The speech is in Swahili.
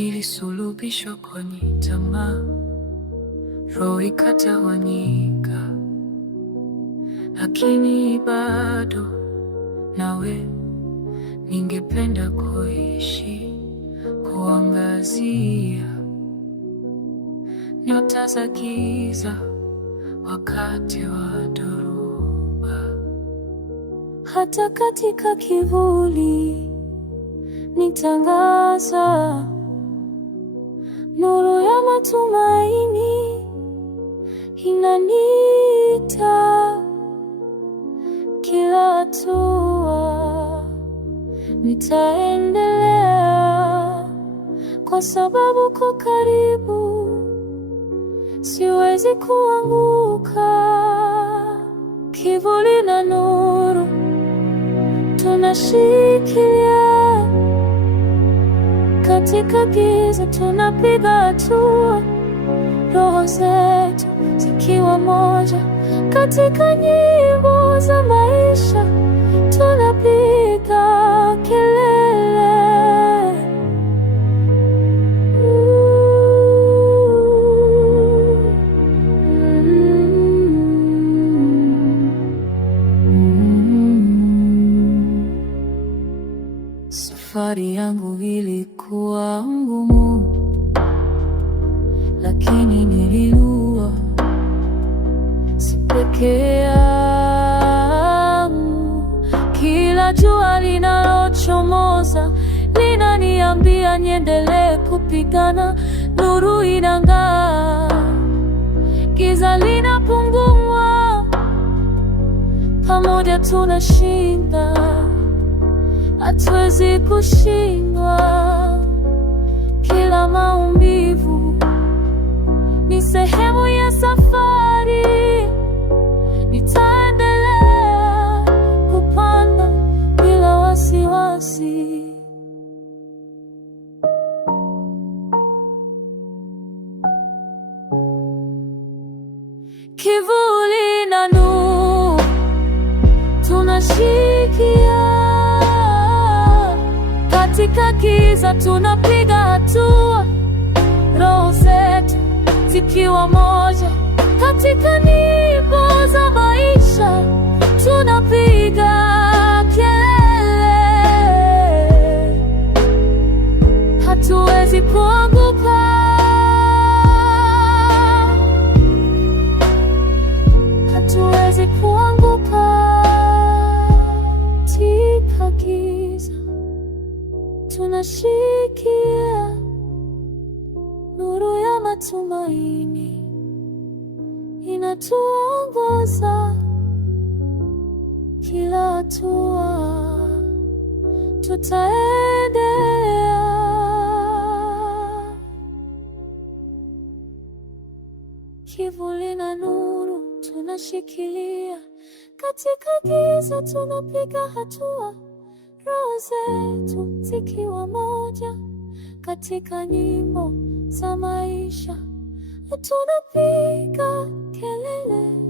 Nilisulubishwa kwenye tamaa, roho ikatawanyika, lakini bado nawe ningependa kuishi, kuangazia nyota za giza wakati wa dhoruba. Hata katika kivuli nitangaza nuru ya matumaini, inaniita kila hatua. Nitaendelea kwa sababu uko karibu, siwezi kuanguka. Kivuli na nuru tunashikilia, katika giza tunapiga hatua, roho zetu zikiwa moja. Katika nyimbo za maisha tunapiga kelele, Safari yangu ilikuwa ngumu, lakini niliua. Si peke yangu, kila jua linalochomoza linaniambia niendelee kupigana. Nuru inang'aa, giza linapungua, pamoja tunashinda. Hatuwezi kushindwa. Kila maumivu ni sehemu ya safari. Nitaendelea kupanda bila wasiwasi. Kivuli na nuru tunashikia, katika giza tunapiga hatua, roho zetu zikiwa moja. Katika nyimbo za maisha tunapiga kelele, hatuwezi kuanguka. Hatuwezi kuanguka. Katika giza tunashikia nuru ya matumaini, inatuongoza kila hatua. Tutaendelea. Kivuli na nuru tunashikilia, katika giza tunapiga hatua, roho zetu zikiwa moja. Katika nyimbo za maisha tunapiga kelele.